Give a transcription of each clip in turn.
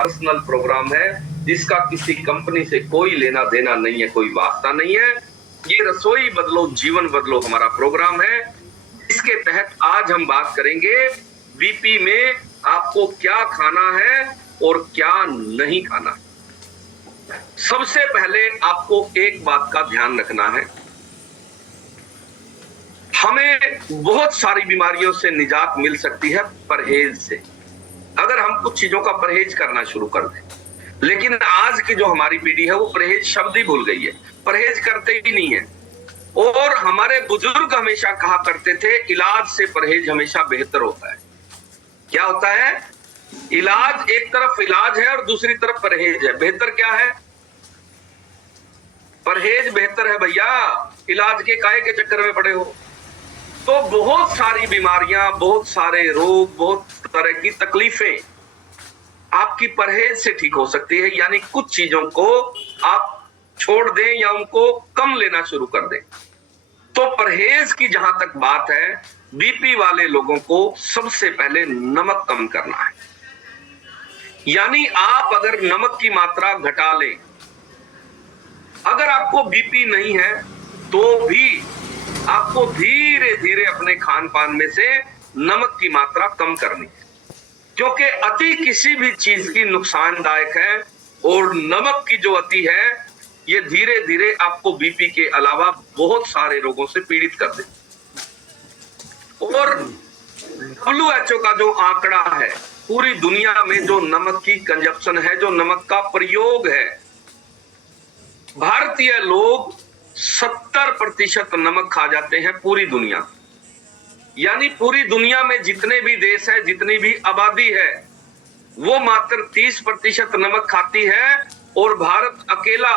Personal programme है जिसका किसी कंपनी से कोई लेना देना नहीं है, कोई वास्ता नहीं है। ये रसोई बदलो जीवन बदलो हमारा प्रोग्राम है, इसके तहत आज हम बात करेंगे बीपी में आपको क्या खाना है और क्या नहीं खाना। सबसे पहले आपको एक बात का ध्यान रखना है, हमें बहुत सारी बीमारियों से निजात मिल सकती है परहेज से, अगर हम कुछ चीजों का परहेज करना शुरू कर दें। लेकिन आज की जो हमारी पीढ़ी है वो परहेज शब्द ही भूल गई है, परहेज करते ही नहीं है। और हमारे बुजुर्ग हमेशा कहा करते थे इलाज से परहेज हमेशा बेहतर होता है। क्या होता है? इलाज, एक तरफ इलाज है और दूसरी तरफ परहेज है। बेहतर क्या है? परहेज बेहतर है भैया, इलाज के काहे के चक्कर में पड़े हो। तो बहुत सारी बीमारियां, बहुत सारे रोग, बहुत तरह की तकलीफें आपकी परहेज से ठीक हो सकती है। यानी कुछ चीजों को आप छोड़ दें या उनको कम लेना शुरू कर दें। तो परहेज की जहां तक बात है, बीपी वाले लोगों को सबसे पहले नमक कम करना है। यानी आप अगर नमक की मात्रा घटा लें, अगर आपको बीपी नहीं है तो भी आपको धीरे धीरे अपने खान पान में से नमक की मात्रा कम करनी है, क्योंकि अति किसी भी चीज की नुकसानदायक है। और नमक की जो अति है ये धीरे धीरे आपको बीपी के अलावा बहुत सारे रोगों से पीड़ित कर दे। और WHO का जो आंकड़ा है, पूरी दुनिया में जो नमक की कंजप्शन है, जो नमक का प्रयोग है, भारतीय लोग 70% नमक खा जाते हैं पूरी दुनिया। यानी पूरी दुनिया में जितने भी देश है, जितनी भी आबादी है, वो मात्र 30% नमक खाती है और भारत अकेला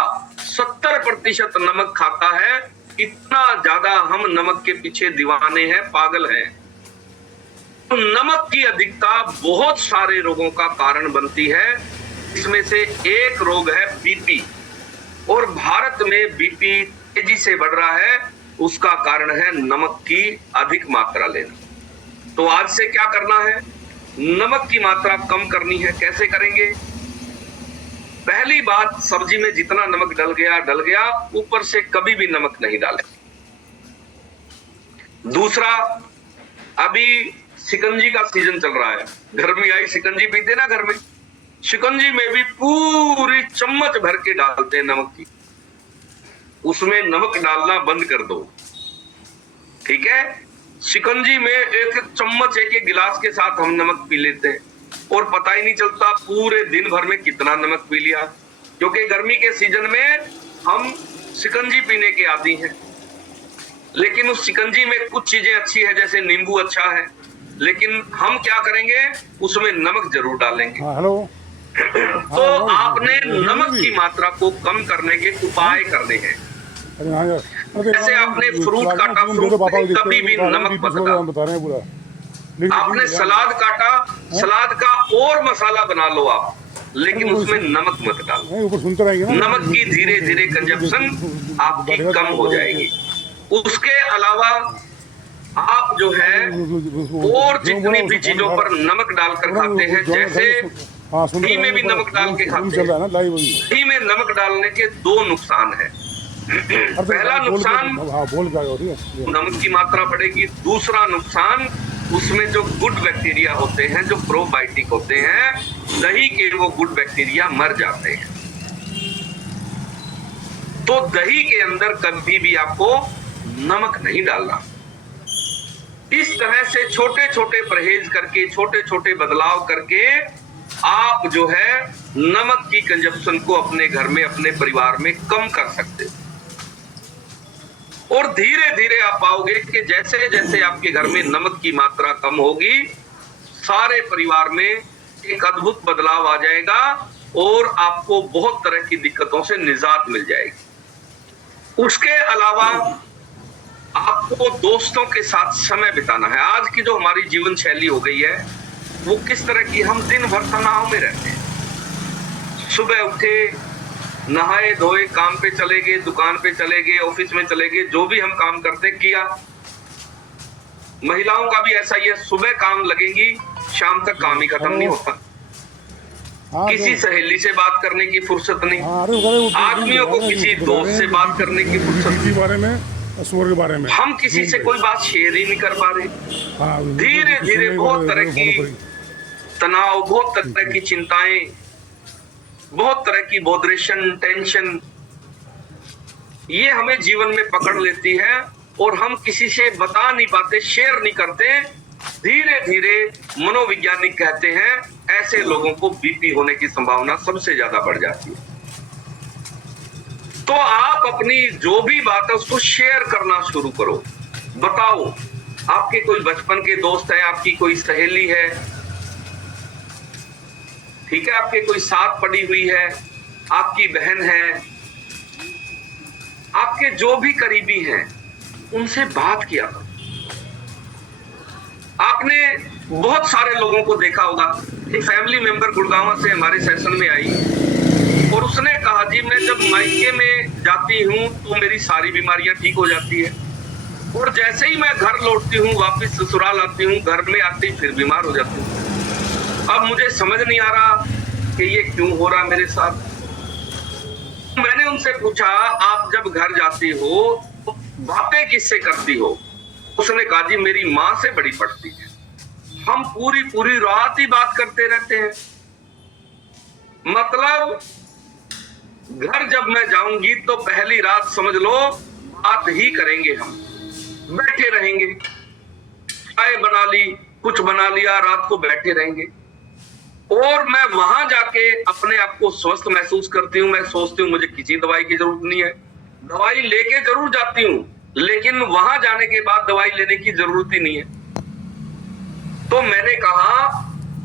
70% नमक खाता है। इतना ज्यादा हम नमक के पीछे दीवाने हैं, पागल हैं। तो नमक की अधिकता बहुत सारे रोगों का कारण बनती है, इसमें से एक रोग है बीपी। और भारत में बीपी तेजी से बढ़ रहा है, उसका कारण है नमक की अधिक मात्रा लेना। तो आज से क्या करना है? नमक की मात्रा कम करनी है। कैसे करेंगे? पहली बात, सब्जी में जितना नमक डल गया, ऊपर से कभी भी नमक नहीं डालें। दूसरा, अभी शिकंजी का सीजन चल रहा है, गर्मी आई, शिकंजी पीते ना घर में, शिकंजी में भी पूरी चम्मच भर के डालते हैं नमक की। उसमें नमक डालना बंद कर दो, ठीक है? शिकंजी में एक एक चम्मच, एक एक गिलास के साथ हम नमक पी लेते हैं और पता ही नहीं चलता पूरे दिन भर में कितना नमक पी लिया, क्योंकि गर्मी के सीजन में हम शिकंजी पीने के आदी हैं। लेकिन उस शिकंजी में कुछ चीजें अच्छी है, जैसे नींबू अच्छा है, लेकिन हम क्या करेंगे, उसमें नमक जरूर डालेंगे। हेलो। तो आपने नमक की मात्रा को कम करने के उपाय करने हैं। जैसे आपने फ्रूट काटा, फ्रूट में कभी भी नमक मत डालो। आपने सलाद काटा, सलाद का और मसाला बना लो आप, लेकिन उसमें नमक मत डालो। नमक की धीरे धीरे कंजप्शन आपकी कम हो जाएगी। उसके अलावा आप जो है और जितनी भी चीजों पर नमक डालकर खाते हैं, जैसे घी में भी नमक डाल के खाते हैं, घी में नमक डालने के दो नुकसान है। पहला नुकसान, नमक की मात्रा बढ़ेगी। दूसरा नुकसान, उसमें जो गुड बैक्टीरिया होते हैं, जो प्रोबायोटिक होते हैं, दही के वो गुड बैक्टीरिया मर जाते हैं। तो दही के अंदर कभी भी आपको नमक नहीं डालना। इस तरह से छोटे छोटे परहेज करके, छोटे छोटे बदलाव करके आप जो है नमक की कंजप्शन को अपने घर में, अपने परिवार में कम कर सकते हो। और धीरे धीरे आप पाओगे कि जैसे जैसे आपके घर में नमक की मात्रा कम होगी, सारे परिवार में एक अद्भुत बदलाव आ जाएगा और आपको बहुत तरह की दिक्कतों से निजात मिल जाएगी। उसके अलावा आपको दोस्तों के साथ समय बिताना है। आज की जो हमारी जीवन शैली हो गई है, वो किस तरह की, हम दिन भर तनाव में रहते हैं। सुबह उठे, नहाए धोए, काम पे चले गए, दुकान पे चले गए, ऑफिस में चले गए, जो भी हम काम करते किया। महिलाओं का भी ऐसा ही है, सुबह काम लगेंगी, शाम तक काम ही खत्म नहीं होता। किसी सहेली से बात करने की फुर्सत नहीं, आदमियों को किसी दोस्त से बात करने की फुर्सत के बारे में, सुअर के बारे में हम किसी से कोई बात शेयर ही नहीं कर पा रहे। धीरे धीरे बहुत तरह की तनाव, बहुत तरह की चिंताएं, बहुत तरह की बॉदरेशन, टेंशन, ये हमें जीवन में पकड़ लेती है और हम किसी से बता नहीं पाते, शेयर नहीं करते। धीरे धीरे मनोवैज्ञानिक कहते हैं ऐसे लोगों को बीपी होने की संभावना सबसे ज्यादा बढ़ जाती है। तो आप अपनी जो भी बात है उसको शेयर करना शुरू करो। बताओ, आपके कोई बचपन के दोस्त है, आपकी कोई सहेली है, ठीक है, आपके कोई साथ पड़ी हुई है, आपकी बहन है, आपके जो भी करीबी हैं, उनसे बात किया करो। आपने बहुत सारे लोगों को देखा होगा, एक फैमिली मेंबर गुड़गांव से हमारे सेशन में आई और उसने कहा जी मैं जब मायके में जाती हूँ तो मेरी सारी बीमारियां ठीक हो जाती है और जैसे ही मैं घर लौटती हूँ, वापस ससुराल आती हूँ, घर में आती फिर बीमार हो जाती हूँ। अब मुझे समझ नहीं आ रहा कि ये क्यों हो रहा मेरे साथ। मैंने उनसे पूछा आप जब घर जाती हो तो बातें किससे करती हो? उसने कहा जी मेरी माँ से बड़ी पड़ती है, हम पूरी रात ही बात करते रहते हैं। मतलब घर जब मैं जाऊंगी तो पहली रात समझ लो बात ही करेंगे, हम बैठे रहेंगे, चाय बना ली, कुछ बना लिया, रात को बैठे रहेंगे और मैं वहां जाके अपने आप को स्वस्थ महसूस करती हूँ। मैं सोचती हूँ मुझे किसी दवाई की जरूरत नहीं है, दवाई लेके जरूर जाती हूँ लेकिन वहां जाने के बाद दवाई लेने की जरूरत ही नहीं है। तो मैंने कहा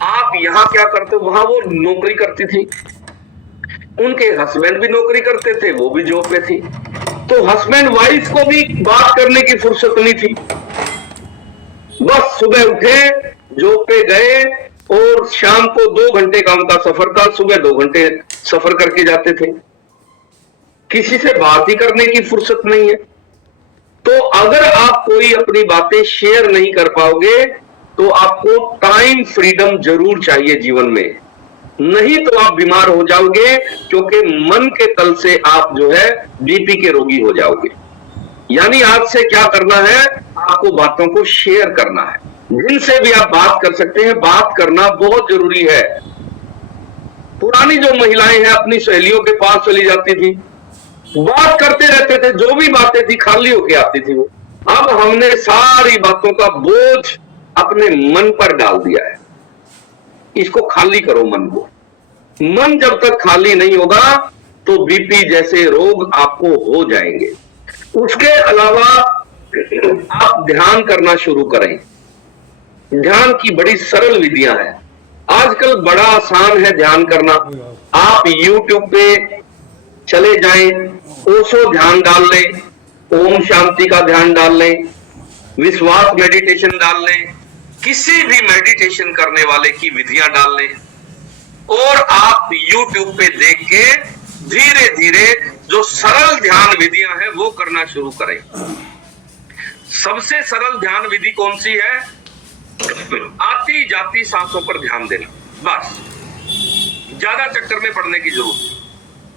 आप यहाँ क्या करते हो? वहां वो नौकरी करती थी, उनके हस्बैंड भी नौकरी करते थे, वो भी जॉब पे थी, तो हस्बैंड वाइफ को भी बात करने की फुर्सत नहीं थी। बस सुबह उठे, जॉब पे गए और शाम को 2 घंटे का उनका सफर था, सुबह 2 घंटे सफर करके जाते थे। किसी से बात ही करने की फुर्सत नहीं है। तो अगर आप कोई अपनी बातें शेयर नहीं कर पाओगे तो आपको टाइम फ्रीडम जरूर चाहिए जीवन में, नहीं तो आप बीमार हो जाओगे, क्योंकि मन के तल से आप जो है बीपी के रोगी हो जाओगे। यानी आज से क्या करना है, आपको बातों को शेयर करना है। जिनसे भी आप बात कर सकते हैं, बात करना बहुत जरूरी है। पुरानी जो महिलाएं हैं अपनी सहेलियों के पास चली जाती थी, बात करते रहते थे, जो भी बातें थी खाली होके आती थी वो। अब हमने सारी बातों का बोझ अपने मन पर डाल दिया है। इसको खाली करो मन को। मन जब तक खाली नहीं होगा तो बीपी जैसे रोग आपको हो जाएंगे। उसके अलावा आप ध्यान करना शुरू करें। ध्यान की बड़ी सरल विधियां हैं, आजकल बड़ा आसान है ध्यान करना। आप YouTube पे चले जाएं, ओशो ध्यान डाल लें, ओम शांति का ध्यान डाल लें, विश्वास मेडिटेशन डाल लें, किसी भी मेडिटेशन करने वाले की विधियां डाल लें और आप YouTube पे देख के धीरे धीरे जो सरल ध्यान विधियां हैं वो करना शुरू करें। सबसे सरल ध्यान विधि कौन सी है? आती जाती सांसों पर ध्यान देना। बस, ज्यादा चक्कर में पड़ने की जरूरत नहीं।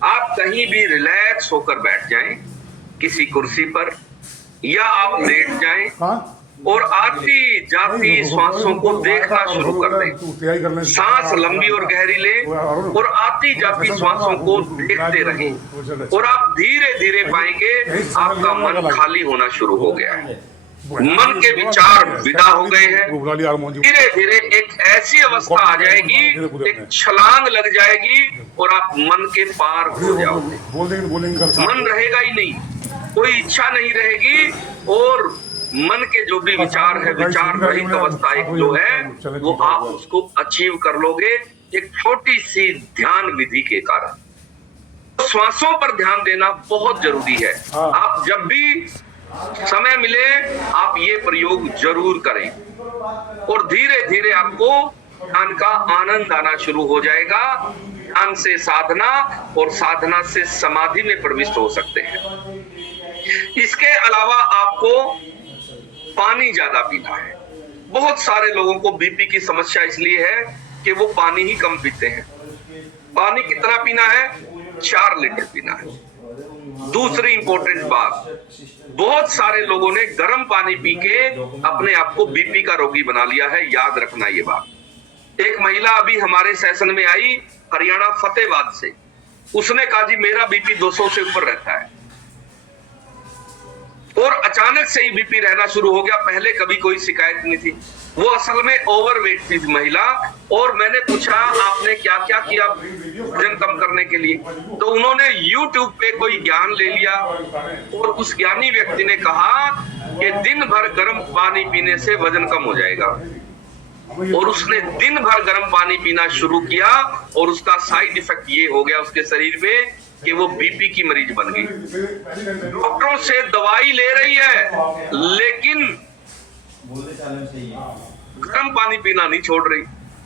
आप कहीं भी रिलैक्स होकर बैठ जाएं, किसी कुर्सी पर, या आप लेट जाएं और आती जाती सांसों को देखना शुरू कर दें। सांस लंबी और गहरी लें और आती जाती सांसों को देखते रहें और आप धीरे धीरे पाएंगे आपका मन खाली होना शुरू हो गया है, मन के विचार विदा हो गए हैं। धीरे धीरे एक ऐसी अवस्था आ जाएगी, एक छलांग लग जाएगी और आप मन के पार हो जाओगे। मन रहेगा ही नहीं, कोई इच्छा नहीं रहेगी और मन के जो भी विचार है, विचार रहित अवस्था एक जो है वो आप उसको अचीव कर लोगे एक छोटी सी ध्यान विधि के कारण। श्वासों पर ध्यान देना बहुत जरूरी है। आप जब भी समय मिले आप ये प्रयोग जरूर करें और धीरे धीरे आपको ध्यान का आनंद आना शुरू हो जाएगा। ध्यान से साधना और साधना से समाधि में प्रविष्ट हो सकते हैं। इसके अलावा आपको पानी ज्यादा पीना है। बहुत सारे लोगों को बीपी की समस्या इसलिए है कि वो पानी ही कम पीते हैं। पानी कितना पीना है? 4 लीटर पीना है। दूसरी इंपॉर्टेंट बात, बहुत सारे लोगों ने गर्म पानी पी के अपने आप को बीपी का रोगी बना लिया है, याद रखना ये बात। एक महिला अभी हमारे सेशन में आई हरियाणा फतेहाबाद से, उसने कहा जी मेरा बीपी 200 से ऊपर रहता है और अचानक से ही बीपी रहना शुरू हो गया, पहले कभी कोई शिकायत नहीं थी। वो असल में ओवरवेट थी महिला, और मैंने पूछा आपने क्या क्या किया वजन कम करने के लिए, तो उन्होंने YouTube पे कोई ज्ञान ले लिया और उस ज्ञानी व्यक्ति ने कहा कि दिन भर गर्म पानी पीने से वजन कम हो जाएगा, और उसने दिन भर गर्म पानी पीना शुरू किया और उसका साइड इफेक्ट ये हो गया उसके शरीर में कि वो बीपी की मरीज बन गई। डॉक्टरों से दवाई ले रही है लेकिन गर्म पानी पीना नहीं छोड़ रही,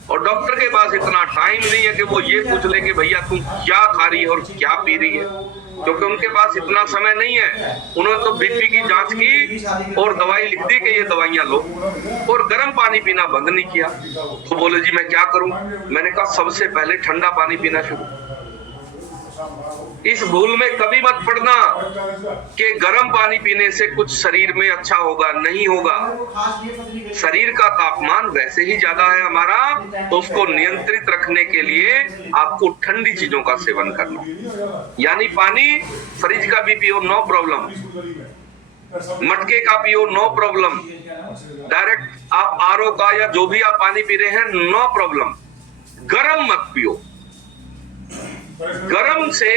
और डॉक्टर के पास इतना टाइम नहीं है कि वो ये पूछ ले कि भैया तुम क्या खा रही है और क्या पी रही है, क्योंकि उनके पास इतना समय नहीं है। उन्होंने तो बीपी की जांच की और दवाई लिख दी कि ये दवाइयां लो, और गर्म पानी पीना बंद नहीं किया। तो बोले जी मैं क्या करूं? मैंने कहा सबसे पहले ठंडा पानी पीना शुरू। इस भूल में कभी मत पड़ना कि गर्म पानी पीने से कुछ शरीर में अच्छा होगा, नहीं होगा। शरीर का तापमान वैसे ही ज्यादा है हमारा, तो उसको नियंत्रित रखने के लिए आपको ठंडी चीजों का सेवन करना, यानी पानी, फ्रिज का भी पियो नो प्रॉब्लम, मटके का पियो नो प्रॉब्लम, डायरेक्ट आप आरओ का या जो भी आप पानी पी रहे हैं नो प्रॉब्लम। गर्म मत पियो। गर्म से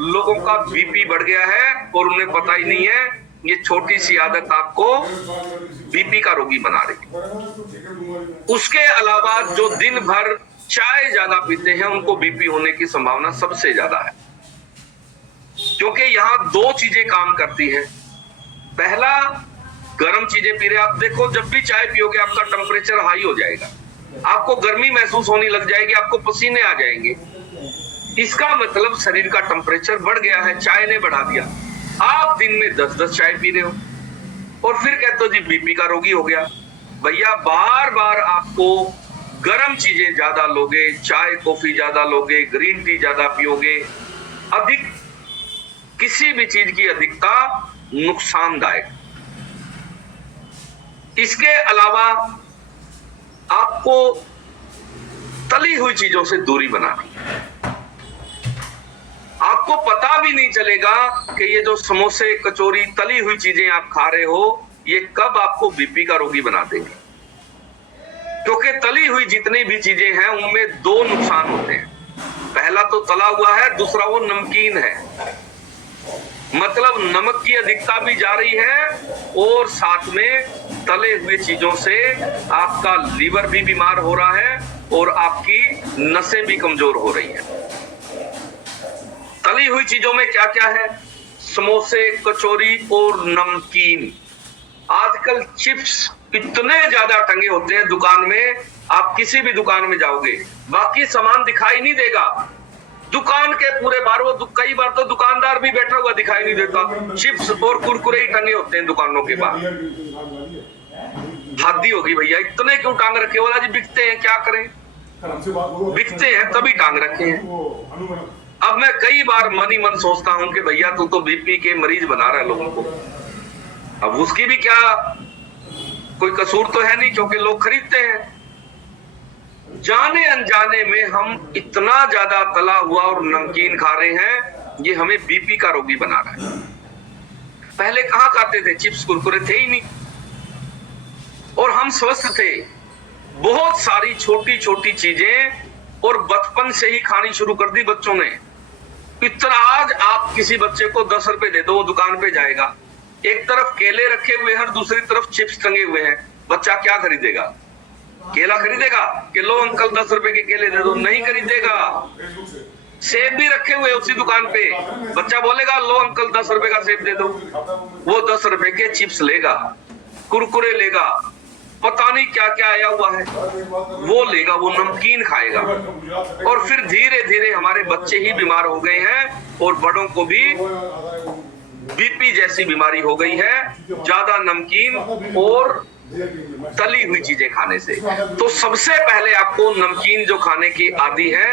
लोगों का बीपी बढ़ गया है और उन्हें पता ही नहीं है। ये छोटी सी आदत आपको बीपी का रोगी बना रही। उसके अलावा जो दिन भर चाय ज्यादा पीते हैं उनको बीपी होने की संभावना सबसे ज्यादा है, क्योंकि यहाँ 2 चीजें काम करती हैं। पहला, गर्म चीजें पी रहे आप, देखो जब भी चाय पियोगे आपका टेम्परेचर हाई हो जाएगा, आपको गर्मी महसूस होने लग जाएगी, आपको पसीने आ जाएंगे। इसका मतलब शरीर का टेम्परेचर बढ़ गया है, चाय ने बढ़ा दिया। आप दिन में 10-10 चाय पी रहे हो और फिर कहते हो जी बीपी का रोगी हो गया। भैया बार बार आपको गर्म चीजें ज्यादा लोगे, चाय कॉफी ज्यादा लोगे, ग्रीन टी ज्यादा पियोगे, अधिक किसी भी चीज की अधिकता नुकसानदायक। इसके अलावा आपको तली हुई चीजों से दूरी बनानी है। आपको पता भी नहीं चलेगा कि ये जो समोसे, कचौरी, तली हुई चीजें आप खा रहे हो ये कब आपको बीपी का रोगी बना देंगे, क्योंकि तली हुई जितनी भी चीजें हैं उनमें 2 नुकसान होते हैं। पहला तो तला हुआ है, दूसरा वो नमकीन है, मतलब नमक की अधिकता भी जा रही है और साथ में तले हुए चीजों से आपका लीवर भी बीमार हो रहा है और आपकी नसें भी कमजोर हो रही हैं। तली हुई चीजों में क्या क्या है? समोसे, कचौरी और नमकीन। आजकल चिप्स इतने ज्यादा टंगे होते हैं दुकान में, आप किसी भी दुकान में जाओगे बाकी सामान दिखाई नहीं देगा। दुकान के पूरे बार वो कई बार तो दुकानदार भी बैठा हुआ दिखाई नहीं देता, चिप्स और कुरकुरे ही टंगे होते हैं दुकानों के बाहर। हद्दी होगी भैया, इतने क्यों टांग रखे? बोला जी बिकते हैं, क्या करें, बिकते हैं तभी टांग रखे हैं। अब मैं कई बार मन ही मन सोचता हूं कि भैया तू तो बीपी के मरीज बना रहा है लोगों को। अब उसकी भी क्या कोई कसूर तो है नहीं, क्योंकि लोग खरीदते हैं। जाने अनजाने में हम इतना ज्यादा तला हुआ और नमकीन खा रहे हैं, ये हमें बीपी का रोगी बना रहा है। पहले कहां खाते थे? चिप्स कुरकुरे थे ही नहीं और हम स्वस्थ थे। बहुत सारी छोटी छोटी चीजें और बचपन से ही खानी शुरू कर दी बच्चों ने। इतना आज आप किसी बच्चे को 10 रुपए दे दो, वो दुकान पे जाएगा, एक तरफ केले रखे हुए हैं और दूसरी तरफ चिप्स टंगे हुए हैं, बच्चा क्या खरीदेगा? केला खरीदेगा कि लो अंकल 10 रुपए के केले दे दो? नहीं खरीदेगा। सेब भी रखे हुए उसी दुकान पे, बच्चा बोलेगा लो अंकल 10 रुपए का सेब दे दो? वो 10 रुपए के चिप्स लेगा, कुरकुरे लेगा, पता नहीं क्या क्या आया हुआ है वो लेगा, वो नमकीन खाएगा। और फिर धीरे धीरे हमारे बच्चे ही बीमार हो गए हैं और बड़ों को भी बीपी जैसी बीमारी हो गई है, ज्यादा नमकीन और तली हुई चीजें खाने से। तो सबसे पहले आपको नमकीन जो खाने की आदी है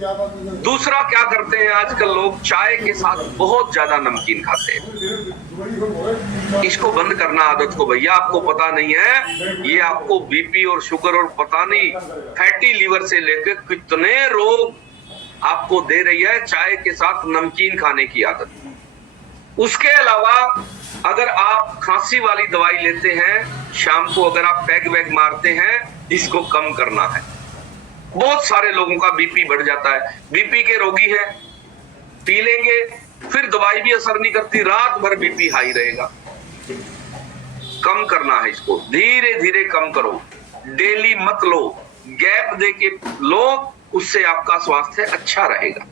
दूसरा क्या करते हैं आजकल लोग, चाय के साथ बहुत ज्यादा नमकीन खाते हैं। इसको बंद करना आदत को भैया, आपको पता नहीं है ये आपको बीपी और शुगर और पता नहीं फैटी लीवर से लेकर कितने रोग आपको दे रही है चाय के साथ नमकीन खाने की आदत। उसके अलावा अगर आप खांसी वाली दवाई लेते हैं, शाम को अगर आप पैग वैग मारते हैं, इसको कम करना है। बहुत सारे लोगों का बीपी बढ़ जाता है, बीपी के रोगी हैं, पी लेंगे फिर दवाई भी असर नहीं करती, रात भर बीपी हाई रहेगा। कम करना है इसको, धीरे धीरे कम करो, डेली मत लो, गैप दे के लो, उससे आपका स्वास्थ्य अच्छा रहेगा।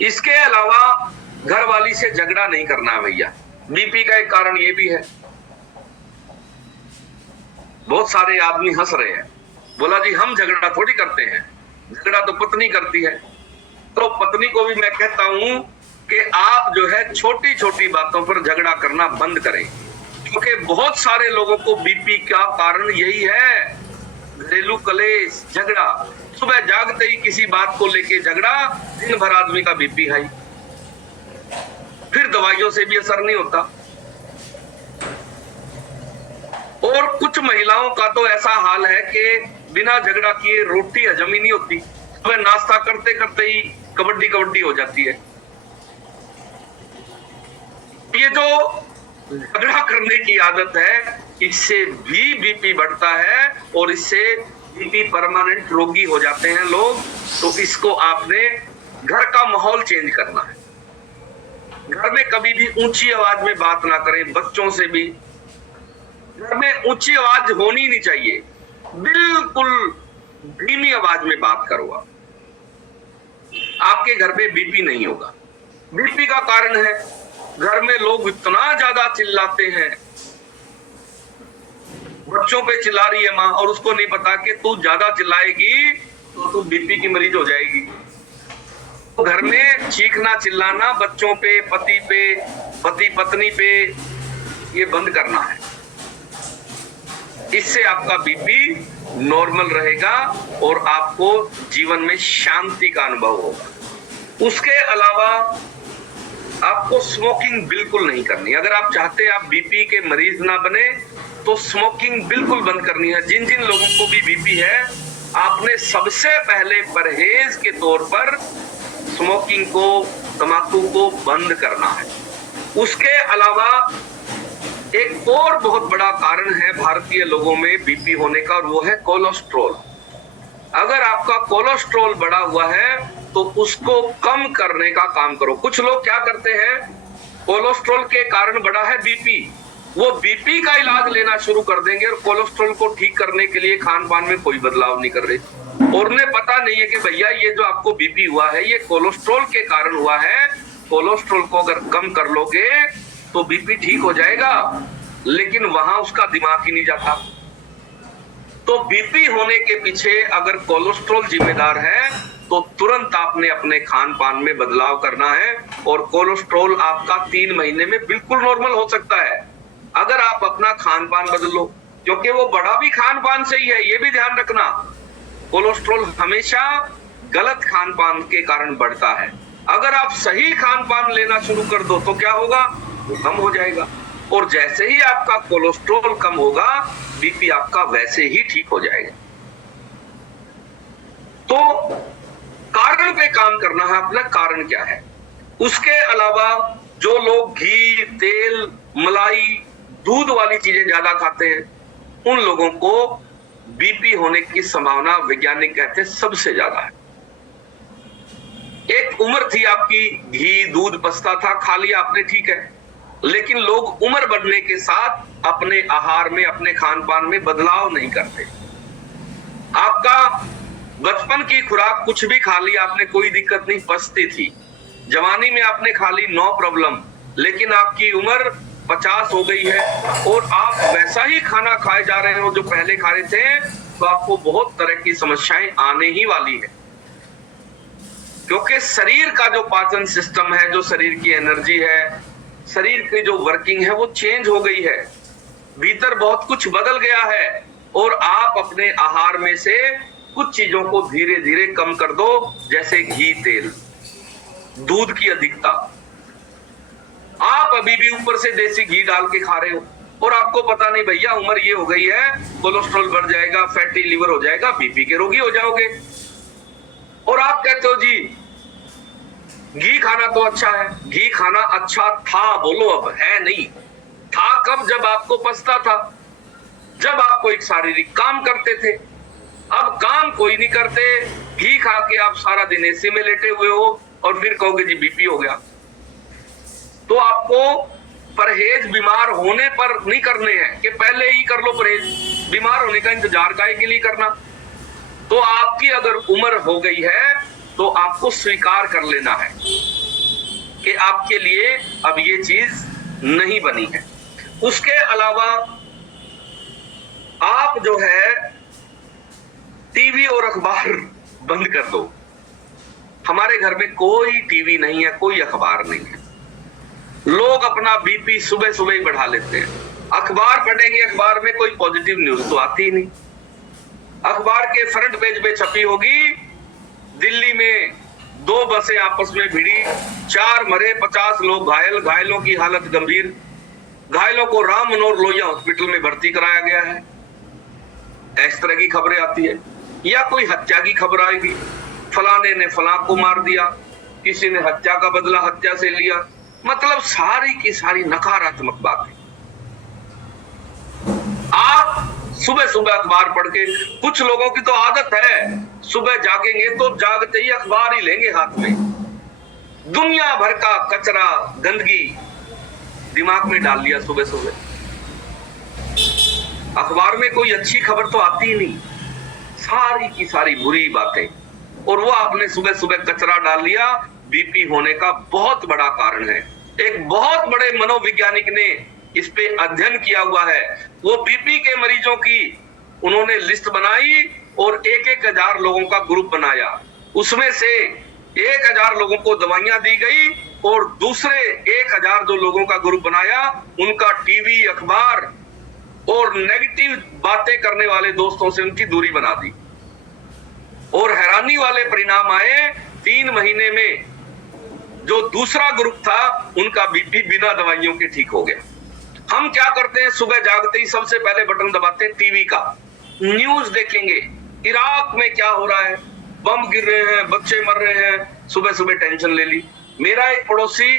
इसके अलावा घर वाली से झगड़ा नहीं करना है भैया, बीपी का एक कारण ये भी है। बहुत सारे आदमी हंस रहे हैं, बोला जी हम झगड़ा थोड़ी करते हैं, झगड़ा तो पत्नी करती है। तो पत्नी को भी मैं कहता हूं कि आप जो है छोटी छोटी बातों पर झगड़ा करना बंद करें, क्योंकि बहुत सारे लोगों को बीपी का कारण यही है, घरेलू कलेश, झगड़ा। सुबह जागते ही किसी बात को लेके झगड़ा, दिन भर आदमी का बीपी हाई, फिर दवाइयों से भी असर नहीं होता। और कुछ महिलाओं का तो ऐसा हाल है कि बिना झगड़ा किए रोटी हजम ही नहीं होती, सुबह नाश्ता करते करते ही कबड्डी कबड्डी हो जाती है। ये जो झगड़ा करने की आदत है, इससे भी बीपी बढ़ता है और इससे बीपी परमानेंट रोगी हो जाते हैं लोग। तो इसको आपने घर का माहौल चेंज करना है। घर में कभी भी ऊंची आवाज में बात ना करें, बच्चों से भी घर में ऊंची आवाज होनी नहीं चाहिए, बिल्कुल धीमी आवाज में बात करो। आपके घर पे बीपी नहीं होगा। बीपी का कारण है घर में लोग इतना ज्यादा चिल्लाते हैं, बच्चों पे चिल्ला रही है माँ और उसको नहीं पता कि तू ज्यादा चिल्लाएगी तो तू बीपी की मरीज हो जाएगी। तो घर में चीखना चिल्लाना बच्चों पे, पति पत्नी पे, ये बंद करना है। इससे आपका बीपी नॉर्मल रहेगा और आपको जीवन में शांति का अनुभव होगा। उसके अलावा आपको स्मोकिंग बिल्कुल नहीं करनी। अगर आप चाहते हैं आप बीपी के मरीज ना बने तो स्मोकिंग बिल्कुल बंद करनी है। जिन जिन लोगों को भी बीपी है, आपने सबसे पहले परहेज के तौर पर स्मोकिंग को, तंबाकू को बंद करना है। उसके अलावा एक और बहुत बड़ा कारण है भारतीय लोगों में बीपी होने का, और वो है कोलेस्ट्रॉल। अगर आपका कोलेस्ट्रॉल बढ़ा हुआ है तो उसको कम करने का काम करो। कुछ लोग क्या करते हैं, कोलेस्ट्रॉल के कारण बढ़ा है बीपी, वो बीपी का इलाज लेना शुरू कर देंगे और कोलेस्ट्रॉल को ठीक करने के लिए खान पान में कोई बदलाव नहीं कर रहे, और उन्हें पता नहीं है कि भैया ये जो आपको बीपी हुआ है ये कोलेस्ट्रॉल के कारण हुआ है। कोलेस्ट्रॉल को अगर कम कर लोगे तो बीपी ठीक हो जाएगा, लेकिन वहां उसका दिमाग ही नहीं जाता। तो बीपी होने के पीछे अगर कोलेस्ट्रॉल जिम्मेदार है तो तुरंत आपने अपने खान पान में बदलाव करना है, और कोलेस्ट्रॉल आपका 3 महीने में बिल्कुल नॉर्मल हो सकता है अगर आप अपना खान पान बदल लो, क्योंकि वो बड़ा भी खान पान से ही है, ये भी ध्यान रखना। कोलेस्ट्रॉल हमेशा गलत खान पान के कारण बढ़ता है। अगर आप सही खान पान लेना शुरू कर दो तो क्या होगा, वो कम हो जाएगा, और जैसे ही आपका कोलेस्ट्रॉल कम होगा बीपी आपका वैसे ही ठीक हो जाएगा। तो कारण पे काम करना है अपना, कारण क्या है। उसके अलावा जो लोग घी, तेल, मलाई, दूध वाली चीजें ज्यादा खाते हैं, उन लोगों को बीपी होने की संभावना वैज्ञानिक कहते हैं सबसे ज्यादा है। एक उम्र थी आपकी, घी दूध पचता था, खा लिया आपने, ठीक है, लेकिन लोग उम्र बढ़ने के साथ अपने आहार में, अपने खान पान में बदलाव नहीं करते। आपका बचपन की खुराक कुछ भी खा लिया आपने, कोई दिक्कत नहीं, पचती थी। जवानी में आपने खा ली, नो प्रॉब्लम, लेकिन आपकी उम्र 50 हो गई है और आप वैसा ही खाना खाए जा रहे हो जो पहले खा रहे थे, तो आपको बहुत तरह की समस्याएं आने ही वाली है। क्योंकि शरीर का जो पाचन सिस्टम है, जो शरीर की एनर्जी है, शरीर की जो वर्किंग है, वो चेंज हो गई है, भीतर बहुत कुछ बदल गया है, और आप अपने आहार में से कुछ चीजों को धीरे धीरे कम कर दो, जैसे घी, तेल, दूध की अधिकता। आप अभी भी ऊपर से देसी घी डाल के खा रहे हो और आपको पता नहीं भैया उम्र ये हो गई है, कोलेस्ट्रॉल बढ़ जाएगा, फैटी लिवर हो जाएगा, बीपी के रोगी हो जाओगे। और आप कहते हो जी घी खाना तो अच्छा है। घी खाना अच्छा था, बोलो अब है नहीं। था कब? जब आपको पछता था, जब आप कोई शारीरिक काम करते थे। अब काम कोई नहीं करते, घी खा के आप सारा दिन एसी में लेटे हुए हो और फिर कहोगे जी बीपी हो गया। तो आपको परहेज बीमार होने पर नहीं करने हैं कि पहले ही कर लो परहेज, बीमार होने का इंतजार काहे के लिए करना। तो आपकी अगर उम्र हो गई है तो आपको स्वीकार कर लेना है कि आपके लिए अब ये चीज नहीं बनी है। उसके अलावा आप जो है टीवी और अखबार बंद कर दो। हमारे घर में कोई टीवी नहीं है, कोई अखबार नहीं है। लोग अपना बीपी सुबह सुबह ही बढ़ा लेते हैं। अखबार पढ़ेंगे, अखबार में कोई पॉजिटिव न्यूज तो आती ही नहीं। अखबार के फ्रंट पेज पे छपी होगी दिल्ली में 2 बसें आपस में भिड़ी, 4 मरे, 50 लोग घायल, घायलों की हालत गंभीर, घायलों को राम मनोहर लोहिया हॉस्पिटल में भर्ती कराया गया है। इस तरह की खबरें आती है। या कोई हत्या की खबर आएगी, फलाने ने फलां को मार दिया, किसी ने हत्या का बदला हत्या से लिया। मतलब सारी की सारी नकारात्मक बातें। आप सुबह सुबह अखबार पढ़ के, कुछ लोगों की तो आदत है सुबह जागेंगे तो जागते ही अखबार ही लेंगे हाथ में। दुनिया भर का कचरा, गंदगी दिमाग में डाल लिया सुबह सुबह। अखबार में कोई अच्छी खबर तो आती ही नहीं, सारी की सारी बुरी बातें। और वो आपने सुबह सुबह कचरा डाल लिया, बीपी होने का बहुत बड़ा कारण है। एक बहुत बड़े मनोवैज्ञानिक ने इस पे अध्ययन किया हुआ है। वो बीपी के मरीजों की उन्होंने लिस्ट बनाई और 1,000 लोगों का ग्रुप बनाया। उसमें से 1,000 लोगों को दवाइयां दी गई और दूसरे 1,000 जो लोगों का ग्रुप बनाया उनका टीवी, अखबार और नेगेटिव बातें करने वाले दोस्तों से उनकी दूरी बना दी। और हैरानी वाले परिणाम आए, 3 महीने में जो दूसरा ग्रुप था उनका बीपी बिना दवाइयों के ठीक हो गया। हम क्या करते हैं, सुबह जागते ही सबसे पहले बटन दबाते हैं टीवी का, न्यूज देखेंगे। इराक में क्या हो रहा है, बम गिर रहे हैं, बच्चे मर रहे हैं, सुबह सुबह टेंशन ले ली। मेरा एक पड़ोसी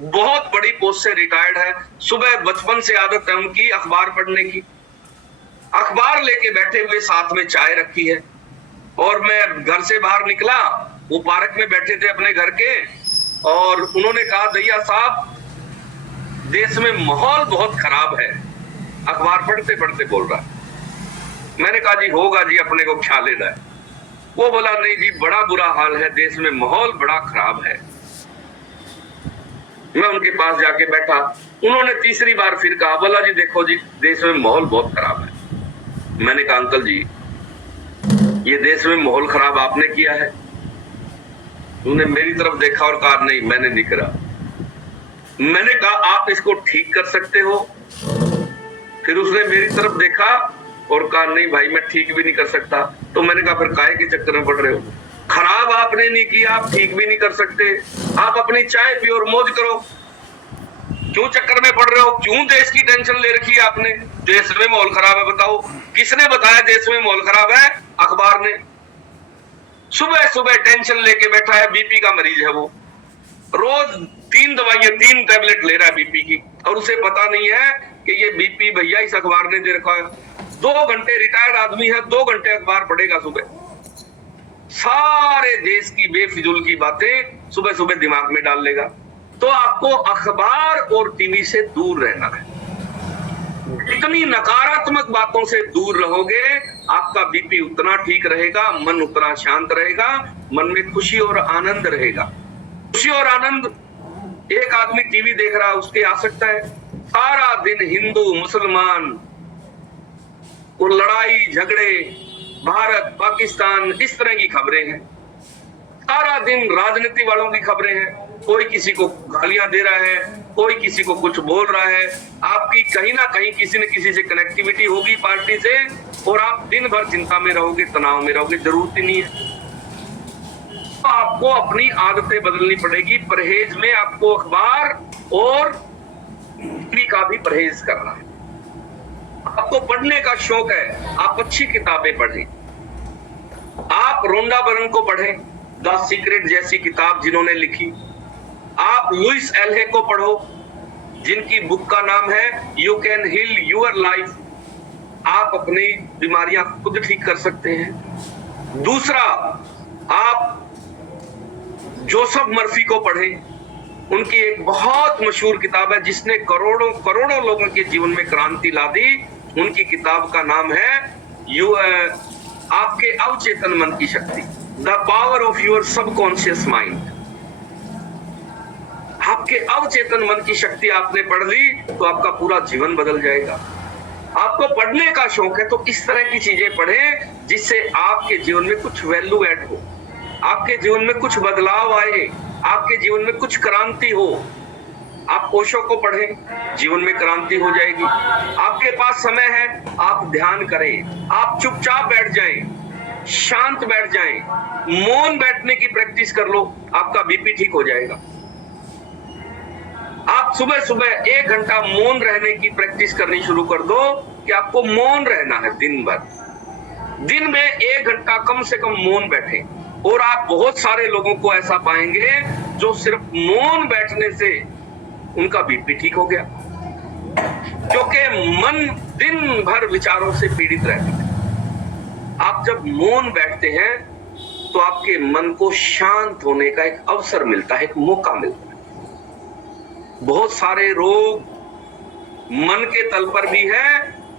बहुत बड़ी पोस्ट से रिटायर्ड है, सुबह बचपन से आदत है उनकी अखबार पढ़ने की। अखबार लेके बैठे हुए, साथ में चाय रखी है। और मैं घर से बाहर निकला, वो पार्क में बैठे थे अपने घर के, और उन्होंने कहा दैया साहब देश में माहौल बहुत खराब है। अखबार पढ़ते पढ़ते बोल रहा है। मैंने कहा जी होगा जी, अपने को ख्याल लेना है। वो बोला नहीं जी बड़ा बुरा हाल है, देश में माहौल बड़ा खराब है। मैं उनके पास जाके बैठा, उन्होंने तीसरी बार फिर कहा, बोला जी देखो जी देश में माहौल बहुत खराब है। मैंने कहा अंकल जी ये देश में माहौल खराब आपने किया है? उन्होंने मेरी तरफ देखा और कहा नहीं मैंने नहीं करा। मैंने कहा आप इसको ठीक कर सकते हो? फिर उसने मेरी तरफ देखा और कहा नहीं भाई मैं ठीक भी नहीं कर सकता। तो मैंने कहा फिर काहे के चक्कर में पड़ रहे हो? खराब आपने नहीं किया, आप ठीक भी नहीं कर सकते। आप अपनी चाय पियो और मौज करो, क्यों चक्कर में पड़ रहे हो? क्यों देश की टेंशन ले रखी है आपने? देश में माहौल खराब है, बताओ किसने बताया देश में माहौल खराब है? अखबार ने। सुबह सुबह टेंशन लेके बैठा है, बीपी का मरीज है वो, रोज 3 दवाइयां 3 टैबलेट ले रहा है बीपी की, और उसे पता नहीं है कि ये बीपी भैया इस अखबार ने दे रखा है। 2 घंटे, रिटायर्ड आदमी है, 2 घंटे अखबार पढ़ेगा सुबह, सारे देश की बेफिजूल की बातें सुबह सुबह दिमाग में डाल लेगा। तो आपको अखबार और टीवी से दूर रहना है। जितनी नकारात्मक बातों से दूर रहोगे आपका बीपी उतना ठीक रहेगा, मन उतना शांत रहेगा, मन में खुशी और आनंद रहेगा। खुशी और आनंद, एक आदमी टीवी देख रहा है उसकी आ सकता है, सारा दिन हिंदू मुसलमान और लड़ाई झगड़े, भारत पाकिस्तान इस तरह की खबरें हैं। सारा दिन राजनीति वालों की खबरें हैं, कोई किसी को गालियां दे रहा है, कोई किसी को कुछ बोल रहा है। आपकी कहीं ना कहीं किसी न किसी से कनेक्टिविटी होगी पार्टी से, और आप दिन भर चिंता में रहोगे, तनाव में रहोगे, जरूरत ही नहीं है। तो आपको अपनी आदतें बदलनी पड़ेगी। परहेज में आपको अखबार और टीवी का भी परहेज करना है। आपको पढ़ने का शौक है, आप अच्छी किताबें पढ़ें। आप रोंडा बरन को पढ़ें, द सीक्रेट जैसी किताब जिन्होंने लिखी। आप लुइस एल्हे को पढ़ो, जिनकी बुक का नाम है you can heal your life. आप अपनी बीमारियां खुद ठीक कर सकते हैं। दूसरा, आप जोसेफ मर्फी को पढ़ें। उनकी एक बहुत मशहूर किताब है जिसने करोड़ों करोड़ों लोगों के जीवन में क्रांति ला दी। उनकी किताब का नाम है आपके अवचेतन मन की शक्ति, the power of your subconscious mind. आपके अवचेतन मन की शक्ति आपने पढ़ ली तो आपका पूरा जीवन बदल जाएगा। आपको पढ़ने का शौक है तो इस तरह की चीजें पढ़ें जिससे आपके जीवन में कुछ वैल्यू ऐड हो, आपके जीवन में कुछ बदलाव आए, आपके जीवन में कुछ क्रांति हो। आप ओशो को पढ़ें, जीवन में क्रांति हो जाएगी। आपके पास समय है, आप ध्यान करें, आप चुपचाप बैठ जाएं, शांत बैठ जाएं, मौन बैठने की प्रैक्टिस कर लो, आपका बीपी ठीक हो जाएगा। आप सुबह सुबह 1 घंटा मौन रहने की प्रैक्टिस करनी शुरू कर दो कि आपको मौन रहना है दिन भर। दिन में 1 घंटा कम से कम मौन बैठे और आप बहुत सारे लोगों को ऐसा पाएंगे जो सिर्फ मौन बैठने से उनका बीपी ठीक हो गया, क्योंकि मन दिन भर विचारों से पीड़ित रहता है। आप जब मौन बैठते हैं तो आपके मन को शांत होने का एक अवसर मिलता है, एक मौका मिलता है। बहुत सारे रोग मन के तल पर भी है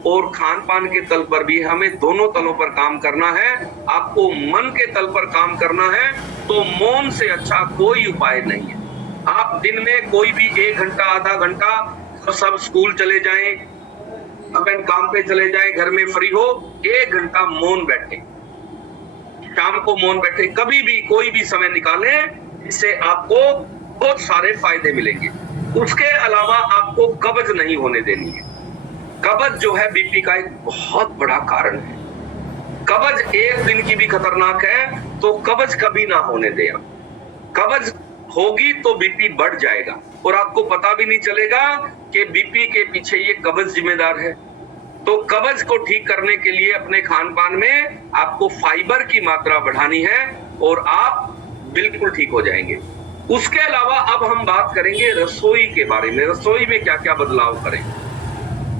और खान पान के तल पर भी। हमें दोनों तलों पर काम करना है। आपको मन के तल पर काम करना है तो मौन से अच्छा कोई उपाय नहीं है। आप दिन में कोई भी 1 घंटा, आधा घंटा, सब स्कूल चले जाएं, अपन काम पे चले जाएं, घर में फ्री हो, 1 घंटा मौन बैठे, शाम को मौन बैठे, कभी भी कोई भी समय निकालें, इससे आपको बहुत सारे फायदे मिलेंगे। उसके अलावा आपको कब्ज नहीं होने देनी है। कब्ज जो है बीपी का एक बहुत बड़ा कारण है। कब्ज 1 दिन की भी खतरनाक है, तो कब्ज कभी ना होने दें। कब्ज होगी तो बीपी बढ़ जाएगा और आपको पता भी नहीं चलेगा कि बीपी के पीछे ये कब्ज जिम्मेदार है। तो कब्ज को ठीक करने के लिए अपने खान पान में आपको फाइबर की मात्रा बढ़ानी है और आप बिल्कुल ठीक हो जाएंगे। उसके अलावा अब हम बात करेंगे रसोई के बारे में। रसोई में क्या क्या बदलाव करें।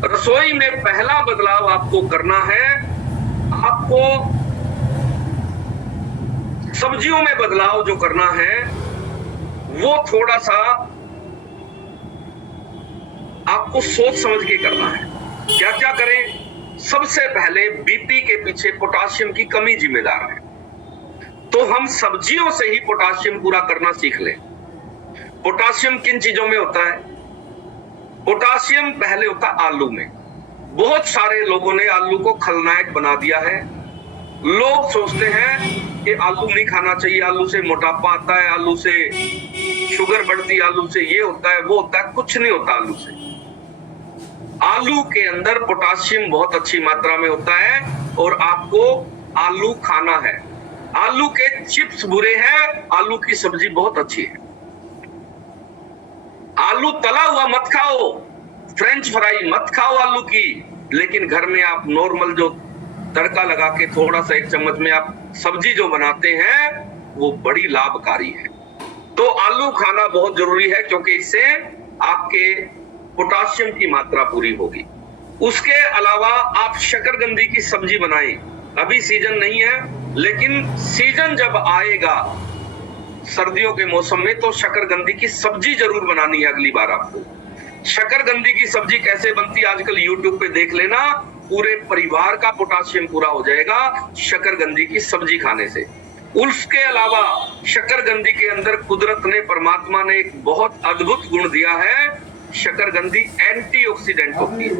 रसोई में पहला बदलाव आपको करना है, आपको सब्जियों में बदलाव जो करना है वो थोड़ा सा आपको सोच समझ के करना है। क्या क्या करें। सबसे पहले बीपी के पीछे पोटाशियम की कमी जिम्मेदार है, तो हम सब्जियों से ही पोटाशियम पूरा करना सीख लें। पोटाशियम किन चीजों में होता है। पोटाशियम पहले होता है आलू में। बहुत सारे लोगों ने आलू को खलनायक बना दिया है। लोग सोचते हैं कि आलू नहीं खाना चाहिए, आलू से मोटापा आता है, आलू से शुगर बढ़ती, आलू से ये होता है वो होता है। कुछ नहीं होता आलू से। आलू के अंदर पोटाशियम बहुत अच्छी मात्रा में होता है और आपको आलू खाना है। आलू के चिप्स बुरे हैं, आलू की सब्जी बहुत अच्छी है। आलू तला हुआ मत खाओ, फ्रेंच फ्राई मत खाओ आलू की, लेकिन घर में आप नॉर्मल जो तड़का लगा के थोड़ा सा 1 चम्मच में आप सब्जी जो बनाते हैं वो बड़ी लाभकारी है। तो आलू खाना बहुत जरूरी है क्योंकि इससे आपके पोटाशियम की मात्रा पूरी होगी। उसके अलावा आप शकरकंदी की सब्जी बनाएं। अभी सीजन नहीं है, लेकिन सीजन जब आएगा सर्दियों के मौसम में तो शकरकंदी की सब्जी जरूर बनानी है अगली बार आपको। शकरकंदी की सब्जी कैसे बनती है आजकल यूट्यूब पे देख लेना। पूरे परिवार का पोटाशियम पूरा हो जाएगा शकरकंदी की सब्जी खाने से। उसके अलावा शकरकंदी के अंदर कुदरत ने, परमात्मा ने एक बहुत अद्भुत गुण दिया है। शकरकंदी एंटीऑक्सीडेंट होती है,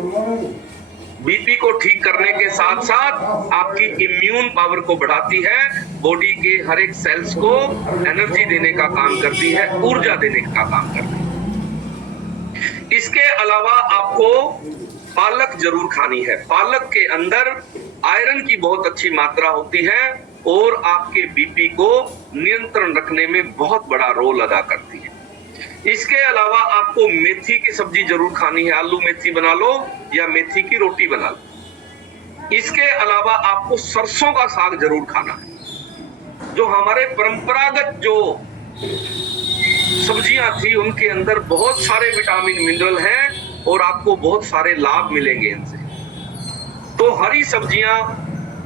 बीपी को ठीक करने के साथ साथ आपकी इम्यून पावर को बढ़ाती है, बॉडी के हर एक सेल्स को एनर्जी देने का काम करती है, ऊर्जा देने का काम करती है। इसके अलावा आपको पालक जरूर खानी है। पालक के अंदर आयरन की बहुत अच्छी मात्रा होती है और आपके बीपी को नियंत्रण रखने में बहुत बड़ा रोल अदा करती है। इसके अलावा आपको मेथी की सब्जी जरूर खानी है, आलू मेथी बना लो या मेथी की रोटी बना लो। इसके अलावा आपको सरसों का साग जरूर खाना है। जो हमारे परंपरागत जो सब्जियां थी उनके अंदर बहुत सारे विटामिन मिनरल हैं और आपको बहुत सारे लाभ मिलेंगे इनसे। तो हरी सब्जियां,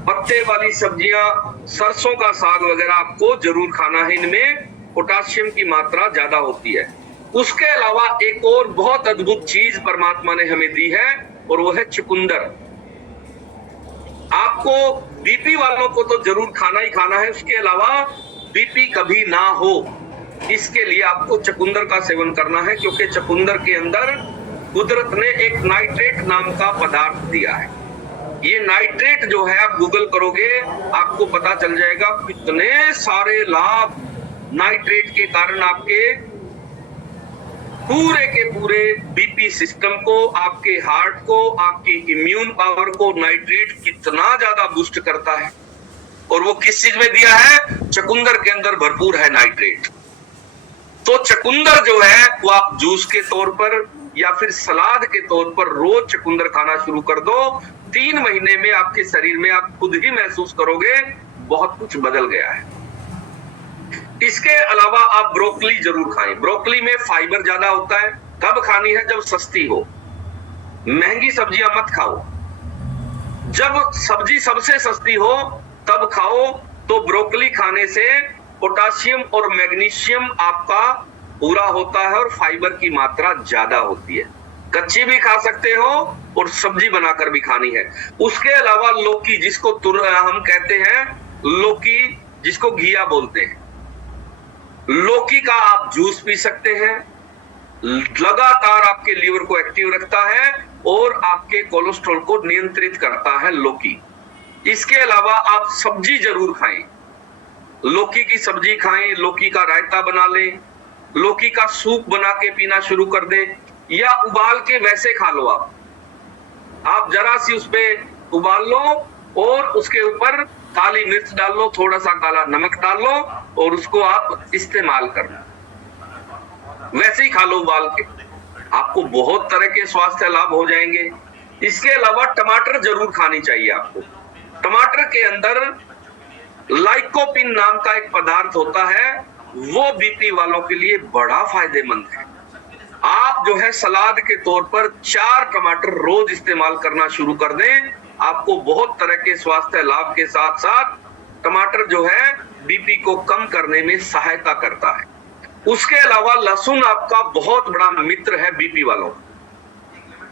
पत्ते वाली सब्जियां, सरसों का साग वगैरह आपको जरूर खाना है। इनमें पोटाशियम की मात्रा ज्यादा होती है। उसके अलावा एक और बहुत अद्भुत चीज परमात्मा ने हमें दी है और वो है चुकंदर। आपको बीपी वालों को तो जरूर खाना ही खाना है। उसके अलावा बीपी कभी ना हो इसके लिए आपको चुकंदर का सेवन करना है, क्योंकि चुकंदर के अंदर कुदरत ने एक नाइट्रेट नाम का पदार्थ दिया है। ये नाइट्रेट जो है आप गूगल करोगे आपको पता चल जाएगा कितने सारे लाभ नाइट्रेट के कारण आपके पूरे के पूरे बीपी सिस्टम को, आपके हार्ट को, आपकी इम्यून पावर को नाइट्रेट कितना ज्यादा बूस्ट करता है। और वो किस चीज में दिया है? चुकंदर के अंदर भरपूर है नाइट्रेट। तो चुकंदर जो है वो आप जूस के तौर पर या फिर सलाद के तौर पर रोज चुकंदर खाना शुरू कर दो। 3 महीने में आपके शरीर में आप खुद ही महसूस करोगे बहुत कुछ बदल गया है। इसके अलावा आप ब्रोकली जरूर खाएं। ब्रोकली में फाइबर ज्यादा होता है। कब खानी है? जब सस्ती हो। महंगी सब्जियां मत खाओ। जब सब्जी सबसे सस्ती हो तब खाओ। तो ब्रोकली खाने से पोटाशियम और मैग्नीशियम आपका पूरा होता है और फाइबर की मात्रा ज्यादा होती है। कच्ची भी खा सकते हो और सब्जी बनाकर भी खानी है। उसके अलावा लौकी, जिसको हम कहते हैं लौकी, जिसको घिया बोलते हैं, लौकी का आप जूस पी सकते हैं। लगातार आपके लीवर को एक्टिव रखता है और आपके कोलेस्ट्रॉल को नियंत्रित करता है लौकी। इसके अलावा आप सब्जी जरूर खाएं। लौकी की सब्जी खाएं, लौकी का रायता बना लें, लौकी का सूप बना के पीना शुरू कर दें या उबाल के वैसे खा लो। आप जरा सी उस पे उबाल लो और उसके ऊपर काली मिर्च डाल लो, थोड़ा सा काला नमक डाल लो और उसको आप इस्तेमाल कर लो। वैसे ही खा लो उबाल के। आपको बहुत तरह के स्वास्थ्य लाभ हो जाएंगे। इसके अलावा टमाटर जरूर खानी चाहिए आपको। टमाटर के अंदर लाइकोपिन नाम का एक पदार्थ होता है, वो बीपी वालों के लिए बड़ा फायदेमंद है। आप जो है सलाद के तौर पर 4 टमाटर रोज इस्तेमाल करना शुरू कर दें। आपको बहुत तरह के स्वास्थ्य लाभ के साथ साथ टमाटर जो है बीपी को कम करने में सहायता करता है। उसके अलावा लहसुन आपका बहुत बड़ा मित्र है बीपी वालों।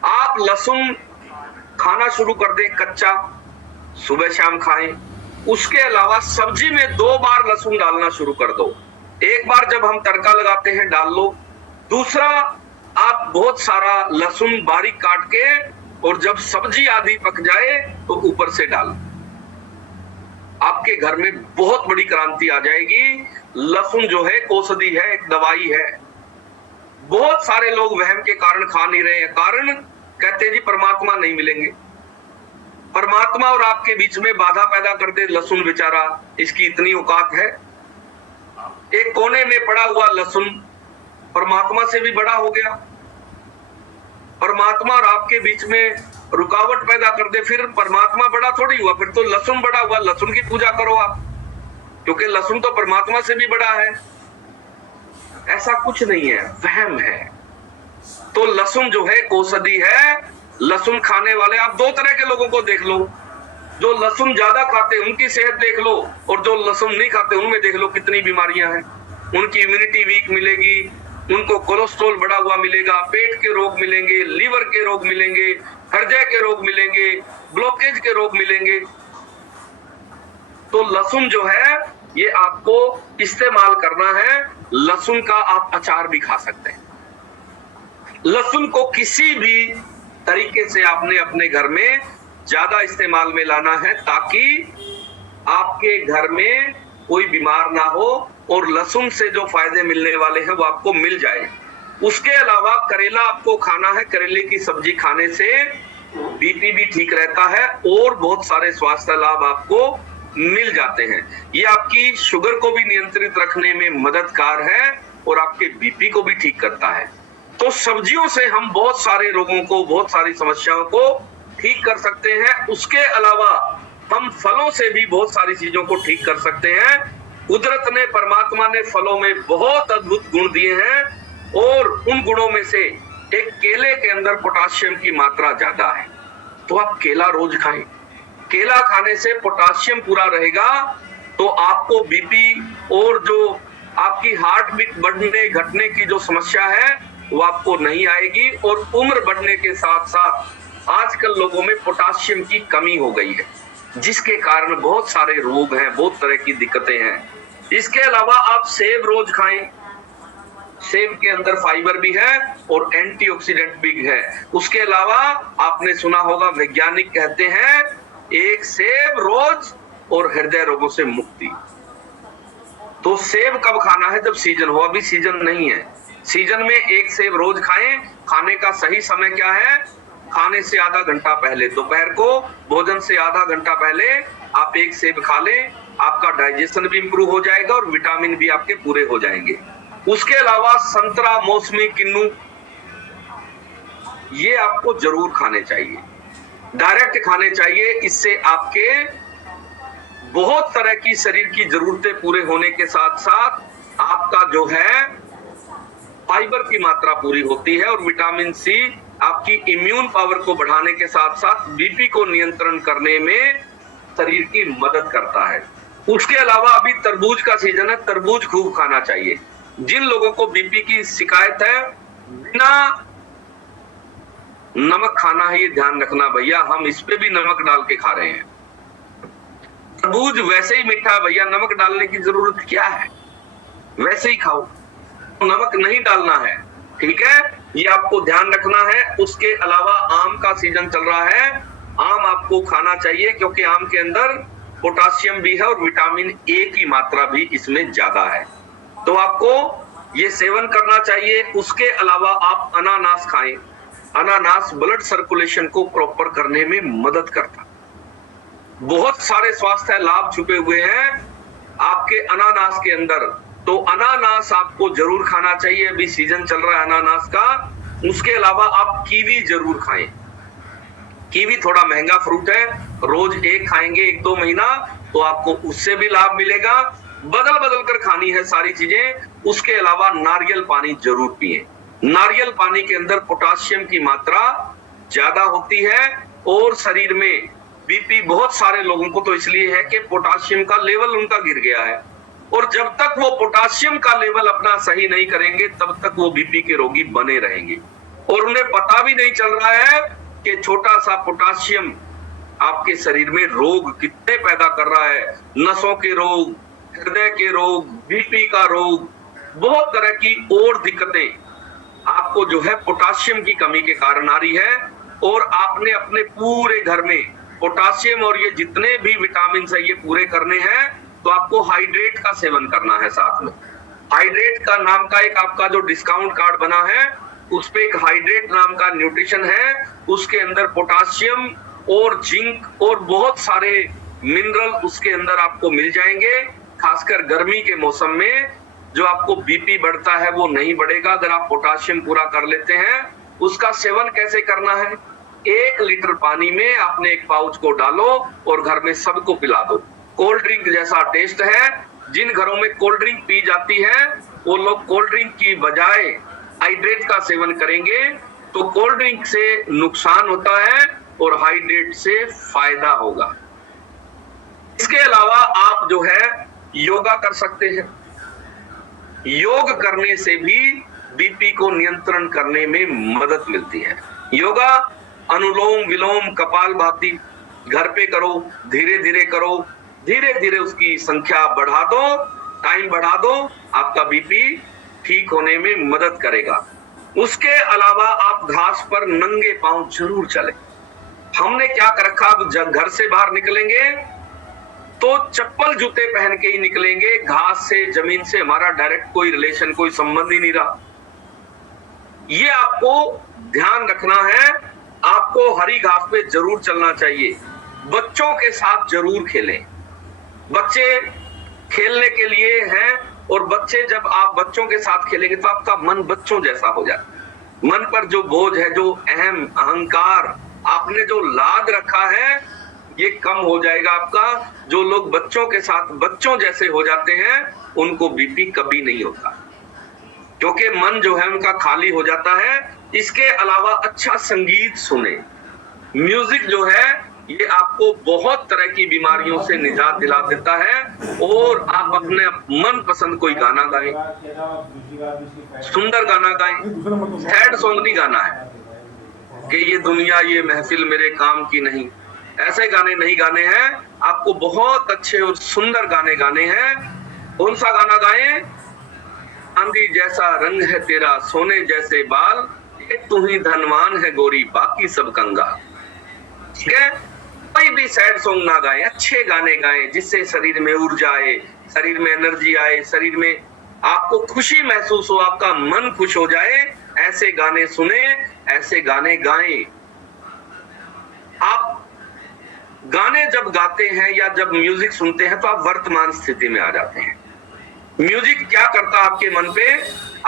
आप लहसुन खाना शुरू कर दें कच्चा, सुबह शाम खाएं। उसके अलावा सब्जी में 2 बार लहसुन डालना शुरू कर दो। एक बार जब हम तड़का लगाते हैं डाल लो, दूसरा आप बहुत सारा लहसुन बारीक काट के और जब सब्जी आधी पक जाए तो ऊपर से डाल। आपके घर में बहुत बड़ी क्रांति आ जाएगी। लहसुन जो है औषधि है, एक दवाई है। बहुत सारे लोग वहम के कारण खा नहीं रहे हैं। कारण कहते हैं जी परमात्मा नहीं मिलेंगे। परमात्मा और आपके बीच में बाधा पैदा कर दे लहसुन बेचारा, इसकी इतनी औकात है। एक कोने में पड़ा हुआ लहसुन परमात्मा से भी बड़ा हो गया। परमात्मा और आपके बीच में रुकावट पैदा कर दे, फिर परमात्मा बड़ा थोड़ी हुआ, फिर तो लहसुन बड़ा हुआ। लहसुन की पूजा करो आप, क्योंकि लहसुन तो परमात्मा से भी बड़ा है। ऐसा कुछ नहीं है, वहम है। तो लहसुन जो है औषधि है। लहसुन खाने वाले आप 2 तरह के लोगों को देख लो। जो लहसुन ज्यादा खाते उनकी सेहत देख लो और जो लहसुन नहीं खाते उनमें देख लो कितनी बीमारियां हैं। उनकी इम्यूनिटी वीक मिलेगी, उनको कोलेस्ट्रॉल बढ़ा हुआ मिलेगा, पेट के रोग मिलेंगे, लीवर के रोग मिलेंगे, हृदय के रोग मिलेंगे, ब्लॉकेज के रोग मिलेंगे। तो लहसुन जो है ये आपको इस्तेमाल करना है। लहसुन का आप अचार भी खा सकते हैं। लहसुन को किसी भी तरीके से आपने अपने घर में ज्यादा इस्तेमाल में लाना है ताकि आपके घर में कोई बीमार ना हो और लहसुन से जो फायदे मिलने वाले हैं वो आपको मिल जाए। उसके अलावा करेला आपको खाना है। करेले की सब्जी खाने से बीपी भी ठीक रहता है और बहुत सारे स्वास्थ्य लाभ आपको मिल जाते हैं। ये आपकी शुगर को भी नियंत्रित रखने में मददगार है और आपके बीपी को भी ठीक करता है। तो सब्जियों से हम बहुत सारे रोगों को, बहुत सारी समस्याओं को ठीक कर सकते हैं। उसके अलावा हम फलों से भी बहुत सारी चीजों को ठीक कर सकते हैं। कुदरत ने, परमात्मा ने फलों में बहुत अद्भुत गुण दिए हैं और उन गुणों में से एक केले के अंदर पोटाशियम की मात्रा ज्यादा है, तो आप केला रोज खाएं। केला खाने से पोटाशियम पूरा रहेगा तो आपको बीपी और जो आपकी हार्ट बीट बढ़ने घटने की जो समस्या है वो आपको नहीं आएगी। और उम्र बढ़ने के साथ साथ आजकल लोगों में पोटाशियम की कमी हो गई है, जिसके कारण बहुत सारे रोग हैं, बहुत तरह की दिक्कतें हैं। इसके अलावा आप सेब रोज खाएं। सेब के अंदर फाइबर भी है और एंटीऑक्सीडेंट भी है। उसके अलावा आपने सुना होगा, वैज्ञानिक कहते हैं एक सेब रोज और हृदय रोगों से मुक्ति। तो सेब कब खाना है? जब सीजन हो। अभी सीजन नहीं है। सीजन में एक सेब रोज खाएं। खाने का सही समय क्या है? खाने से आधा घंटा पहले, दोपहर को भोजन से आधा घंटा पहले आप एक सेब खा लें। आपका डाइजेशन भी इंप्रूव हो जाएगा और विटामिन भी आपके पूरे हो जाएंगे। उसके अलावा संतरा, मौसमी, किन्नू, ये आपको जरूर खाने चाहिए, डायरेक्ट खाने चाहिए। इससे आपके बहुत तरह की शरीर की जरूरतें पूरे होने के साथ साथ आपका जो है फाइबर की मात्रा पूरी होती है और विटामिन सी आपकी इम्यून पावर को बढ़ाने के साथ साथ बीपी को नियंत्रण करने में शरीर की मदद करता है। उसके अलावा अभी तरबूज का सीजन है, तरबूज खूब खाना चाहिए। जिन लोगों को बीपी की शिकायत है, बिना नमक खाना है, ये ध्यान रखना भैया। हम इस पे भी नमक डाल के खा रहे हैं। तरबूज वैसे ही मीठा है भैया, नमक डालने की जरूरत क्या है? वैसे ही खाओ, नमक नहीं डालना है, ठीक है? ये आपको ध्यान रखना है। उसके अलावा आम का सीजन चल रहा है, आम आपको खाना चाहिए क्योंकि आम के अंदर पोटाशियम भी है और विटामिन ए की मात्रा भी इसमें ज्यादा है, तो आपको ये सेवन करना चाहिए। उसके अलावा आप अनानास खाएं। अनानास ब्लड सर्कुलेशन को प्रॉपर करने में मदद करता है। बहुत सारे स्वास्थ्य लाभ छुपे हुए हैं आपके अनानास के अंदर, तो अनानास आपको जरूर खाना चाहिए। अभी सीजन चल रहा है अनानास का। उसके अलावा आप कीवी जरूर खाएं। कीवी थोड़ा महंगा फ्रूट है, रोज एक खाएंगे 1-2 महीना तो आपको उससे भी लाभ मिलेगा। बदल बदल कर खानी है सारी चीजें। उसके अलावा नारियल पानी जरूर पिए। नारियल पानी के अंदर पोटाशियम की मात्रा ज्यादा होती है और शरीर में बीपी बहुत सारे लोगों को तो इसलिए है कि पोटाशियम का लेवल उनका गिर गया है, और जब तक वो पोटाशियम का लेवल अपना सही नहीं करेंगे तब तक वो बीपी के रोगी बने रहेंगे। और उन्हें पता भी नहीं चल रहा है कि छोटा सा पोटाशियम आपके शरीर में रोग कितने पैदा कर रहा है। नसों के रोग, हृदय के रोग, बीपी का रोग, बहुत तरह की और दिक्कतें आपको जो है पोटाशियम की कमी के कारण आ रही है। और आपने अपने पूरे घर में पोटाशियम और ये जितने भी विटामिन है ये पूरे करने हैं, तो आपको हाइड्रेट का सेवन करना है। साथ में हाइड्रेट का नाम का एक आपका जो डिस्काउंट कार्ड बना है, उस पे एक हाइड्रेट नाम का न्यूट्रिशन है। उसके अंदर पोटाशियम और जिंक और बहुत सारे मिनरल उसके अंदर आपको मिल जाएंगे। खासकर गर्मी के मौसम में जो आपको बीपी बढ़ता है वो नहीं बढ़ेगा अगर आप पोटाशियम पूरा कर लेते हैं। उसका सेवन कैसे करना है? 1 लीटर पानी में आपने एक पाउच को डालो और घर में सबको पिला दो। कोल्ड ड्रिंक जैसा टेस्ट है। जिन घरों में कोल्ड ड्रिंक पी जाती है वो लोग कोल्ड ड्रिंक की बजाय हाइड्रेट का सेवन करेंगे, तो कोल्ड ड्रिंक से नुकसान होता है और हाइड्रेट से फायदा होगा। इसके अलावा आप जो है योगा कर सकते हैं। योग करने से भी बीपी को नियंत्रण करने में मदद मिलती है। योगा अनुलोम विलोम कपालभाति घर पे करो, धीरे धीरे करो, धीरे धीरे उसकी संख्या बढ़ा दो, टाइम बढ़ा दो, आपका बीपी ठीक होने में मदद करेगा। उसके अलावा आप घास पर नंगे पांव जरूर चलें। हमने क्या कर रखा, जब घर से बाहर निकलेंगे तो चप्पल जूते पहन के ही निकलेंगे। घास से, जमीन से हमारा डायरेक्ट कोई रिलेशन, कोई संबंध ही नहीं रहा। ये आपको ध्यान रखना है। आपको हरी घास पे जरूर चलना चाहिए। बच्चों के साथ जरूर खेलें। बच्चे खेलने के लिए हैं, और बच्चे, जब आप बच्चों के साथ खेलेंगे तो आपका मन बच्चों जैसा हो जाए। मन पर जो बोझ है, जो अहम अहंकार आपने जो लाद रखा है, ये कम हो जाएगा आपका। जो लोग बच्चों के साथ बच्चों जैसे हो जाते हैं, उनको बीपी कभी नहीं होता, क्योंकि मन जो है उनका खाली हो जाता है। इसके अलावा अच्छा संगीत सुने। म्यूजिक जो है ये आपको बहुत तरह की बीमारियों से निजात दिला देता है। और आप अपने मन पसंद कोई गाना गाएं, सुंदर गाना गाएं। सैड सॉन्ग नहीं गाना है कि ये दुनिया ये महफिल मेरे काम की नहीं, ऐसे गाने नहीं गाने हैं। आपको बहुत अच्छे और सुंदर गाने गाने हैं। कौन सा गाना गाएं? चांदी जैसा रंग है तेरा, सोने जैसे बाल, एक तू ही धनवान है गोरी, बाकी सब कंगाल। ठीक है? कोई भी सैड सॉन्ग ना गाएं, अच्छे गाने गाएं जिससे शरीर में ऊर्जा आए, शरीर में एनर्जी आए, शरीर में आपको खुशी महसूस हो, आपका मन खुश हो जाए। ऐसे गाने सुने, ऐसे गाने गाएं। आप गाने जब गाते हैं या जब म्यूजिक सुनते हैं तो आप वर्तमान स्थिति में आ जाते हैं। म्यूजिक क्या करता है आपके मन पे?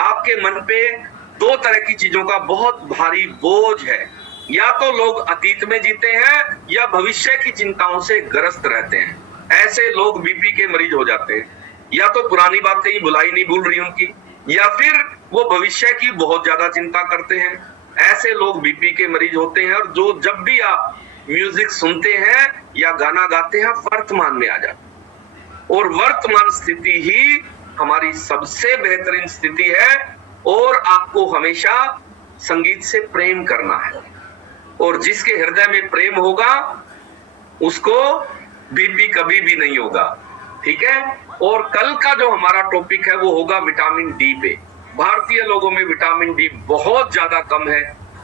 आपके मन पे दो तरह की चीजों का बहुत भारी बोझ है। या तो लोग अतीत में जीते हैं या भविष्य की चिंताओं से ग्रस्त रहते हैं। ऐसे लोग बीपी के मरीज हो जाते हैं। या तो पुरानी बातें ही भुलाई नहीं भूल रही उनकी, या फिर वो भविष्य की बहुत ज्यादा चिंता करते हैं। ऐसे लोग बीपी के मरीज होते हैं। और जो जब भी आप म्यूजिक सुनते हैं या गाना गाते हैं, वर्तमान में आ जाते हैं। और वर्तमान स्थिति ही हमारी सबसे बेहतरीन स्थिति है। और आपको हमेशा संगीत से प्रेम करना है, और जिसके हृदय में प्रेम होगा उसको बीपी कभी भी नहीं होगा। ठीक है? और कल का जो हमारा टॉपिक है वो होगा विटामिन डी पे। भारतीय लोगों में विटामिन डी बहुत ज्यादा कम है।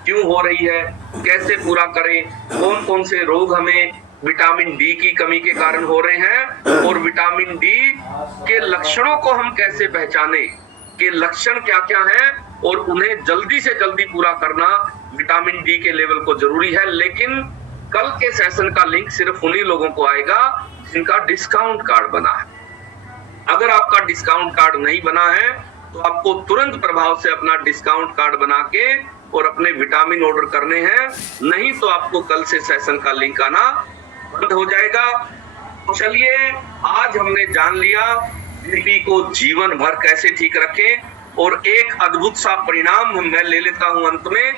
क्यों हो रही है, कैसे पूरा करें, कौन कौन से रोग हमें विटामिन डी की कमी के कारण हो रहे हैं, और विटामिन डी के लक्षणों को हम कैसे पहचाने, के लक्षण क्या क्या हैं, और उन्हें जल्दी से जल्दी पूरा करना विटामिन डी के लेवल को जरूरी है। लेकिन कल के सेशन का लिंक सिर्फ उन्हीं लोगों को आएगा जिनका डिस्काउंट कार्ड बना है। अगर आपका डिस्काउंट कार्ड नहीं बना है तो आपको तुरंत प्रभाव से अपना डिस्काउंट कार्ड बना के और अपने विटामिन ऑर्डर करने हैं, नहीं तो आपको कल से सेशन का लिंक आना बंद हो जाएगा। तो चलिए, आज हमने जान लिया बीपी को जीवन भर कैसे ठीक रखें, और एक अद्भुत सा परिणाम मैं ले लेता हूं अंत में